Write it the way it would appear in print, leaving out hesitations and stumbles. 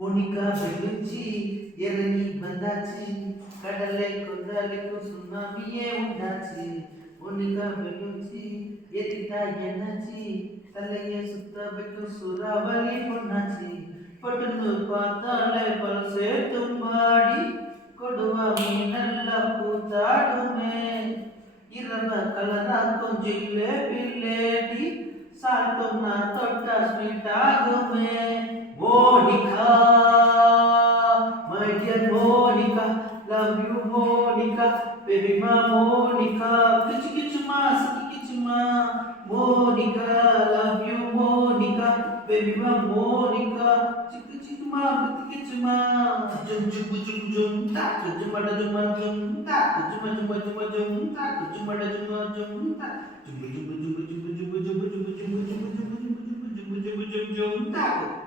Monica வெகுச்சி இறங்கி வந்தாச்சு, கடலை கொந்தளிக்கும் சுனாமியே உண்டாச்சு. மோனிகா வெகுச்சி ஏத்திட்டா என்னாச்சு, தலைய சுத்த வைக்கும் சூறாவளி பொண்ணாச்சு. பட்டுன்னு பார்த்தாலே பல சேர்த்தும் பாடி, கொடுவா மீனல்ல கூத்தாடுமே. இரவ கலராக்கும் ஜில்லேபி லேடி, சாப்பிட்டோம்னா தொட்டா ஸ்வீட் ஆகுமே. Monica, my dear Monica, love you Monica, baby ma Monica, kichu kichu ma, siki kichu ma, Monica, love you Monica, baby ma Monica, chiku chiku ma, kichu kichu ma, jum jum jum jum, tak jum ada jum jum, tak jum tak jum ada jum tak, jum tak.